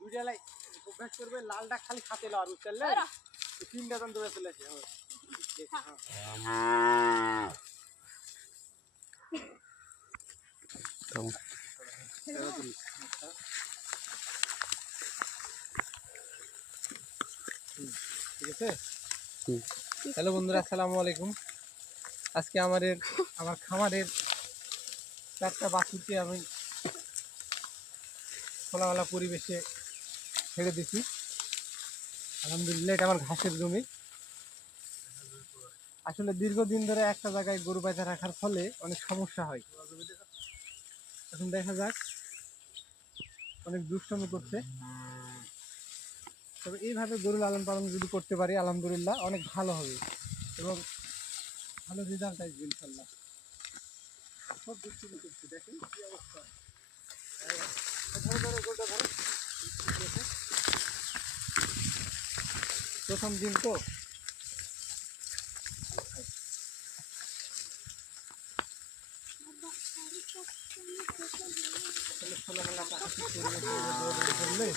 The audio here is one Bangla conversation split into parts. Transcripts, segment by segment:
দুইটা লাই অভ্যাস করবে, লালটা খালি খাতে লাও আর উঠলে তিনটা জন ধরে চলেছে। ঠিক আছে। হ্যালো বন্ধুরা, আসসালামু আলাইকুম। আজকে আমার খামারের 4টা বাছুরকে আমি খোলামেলা পরিবেশে ছেড়ে দিছি। আলহামদুলিল্লাহ, এটা আমার ঘাসের জমি। আসলে দীর্ঘদিন ধরে একটা জায়গায় গরু বাঁধা রাখার ফলে অনেক সমস্যা হয়। এখন দেখা যাক, অনেক দুষ্টমি করছে। তবে এইভাবে গরু লালন পালন যদি করতে পারি, আলহামদুলিল্লাহ অনেক ভালো হবে এবং ভালো রেজাল্ট আসবে ইনশাল্লাহ। সব দুষ্টমি করছে, দেখেন কি অবস্থা। প্রথম দিন তো খোলামেলাটা ধরলে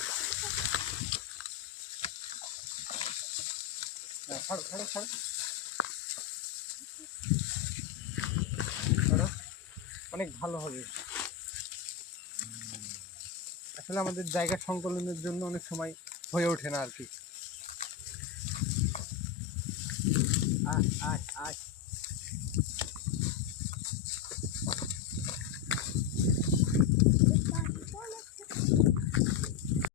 অনেক ভালো হবে। আসলে আমাদের জায়গা সংকলনের জন্য অনেক সময় হয়ে ওঠে না আর কি। আয়